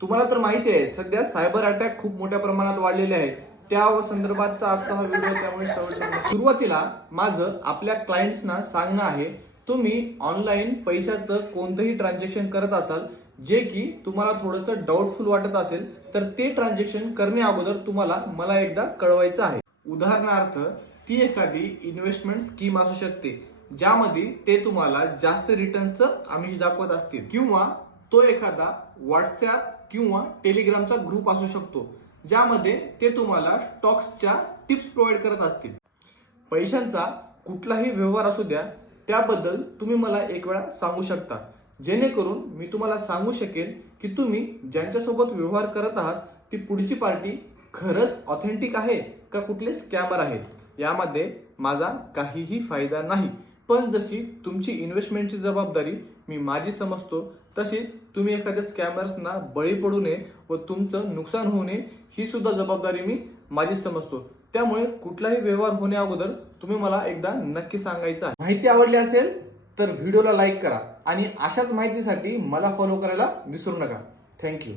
तुम्हाला तर माहिती आहे सध्या सायबर अटॅक खूप मोठ्या प्रमाणात वाढलेले आहेत त्या संदर्भातचा आजचा हा व्हिडिओ त्यामुळे सुरुवातीला माझं आपल्या क्लायंट्सना सांगणं आहे तुम्ही ऑनलाईन पैशाचं कोणतंही ट्रान्झॅक्शन करत असाल जे की तुम्हाला थोडंसं डाऊटफुल वाटत असेल तर ते ट्रान्झॅक्शन करण्या अगोदर तुम्हाला मला एकदा कळवायचं आहे. उदाहरणार्थ ती एखादी इन्व्हेस्टमेंट स्कीम असू शकते ज्यामध्ये ते तुम्हाला जास्त रिटर्न्सचं आमिष दाखवत असतील. किंवा तो एखादा व्हॉट्सॲप किंवा टेलिग्रामचा ग्रुप असू शकतो ज्यामध्ये ते तुम्हाला स्टॉक्सच्या टिप्स प्रोव्हाइड करत असतील. पैशांचा कुठलाही व्यवहार असू द्या त्याबद्दल तुम्ही मला एक वेळा सांगू शकता. जेणेकरून मी तुम्हाला सांगू शकेन की तुम्ही ज्यांच्यासोबत व्यवहार करत आहात ती पुढची पार्टी खरंच ऑथेंटिक आहे का कुठले स्कॅमर आहेत? यामध्ये माझा काहीही फायदा नाही. पण जशी तुमची इन्व्हेस्टमेंटची जबाबदारी मी माझी समजतो तशीच तुम्ही एखाद्या स्कॅमर्सना बळी पडू नये व तुमचं नुकसान होऊ नये ही सुद्धा जबाबदारी मी माझी समजतो. त्यामुळे कुठलाही व्यवहार होण्या अगोदर तुम्ही मला एकदा नक्की सांगायचं आहे. माहिती आवडली असेल तर व्हिडिओला लाईक करा आणि अशाच माहितीसाठी मला फॉलो करायला विसरू नका. थँक्यू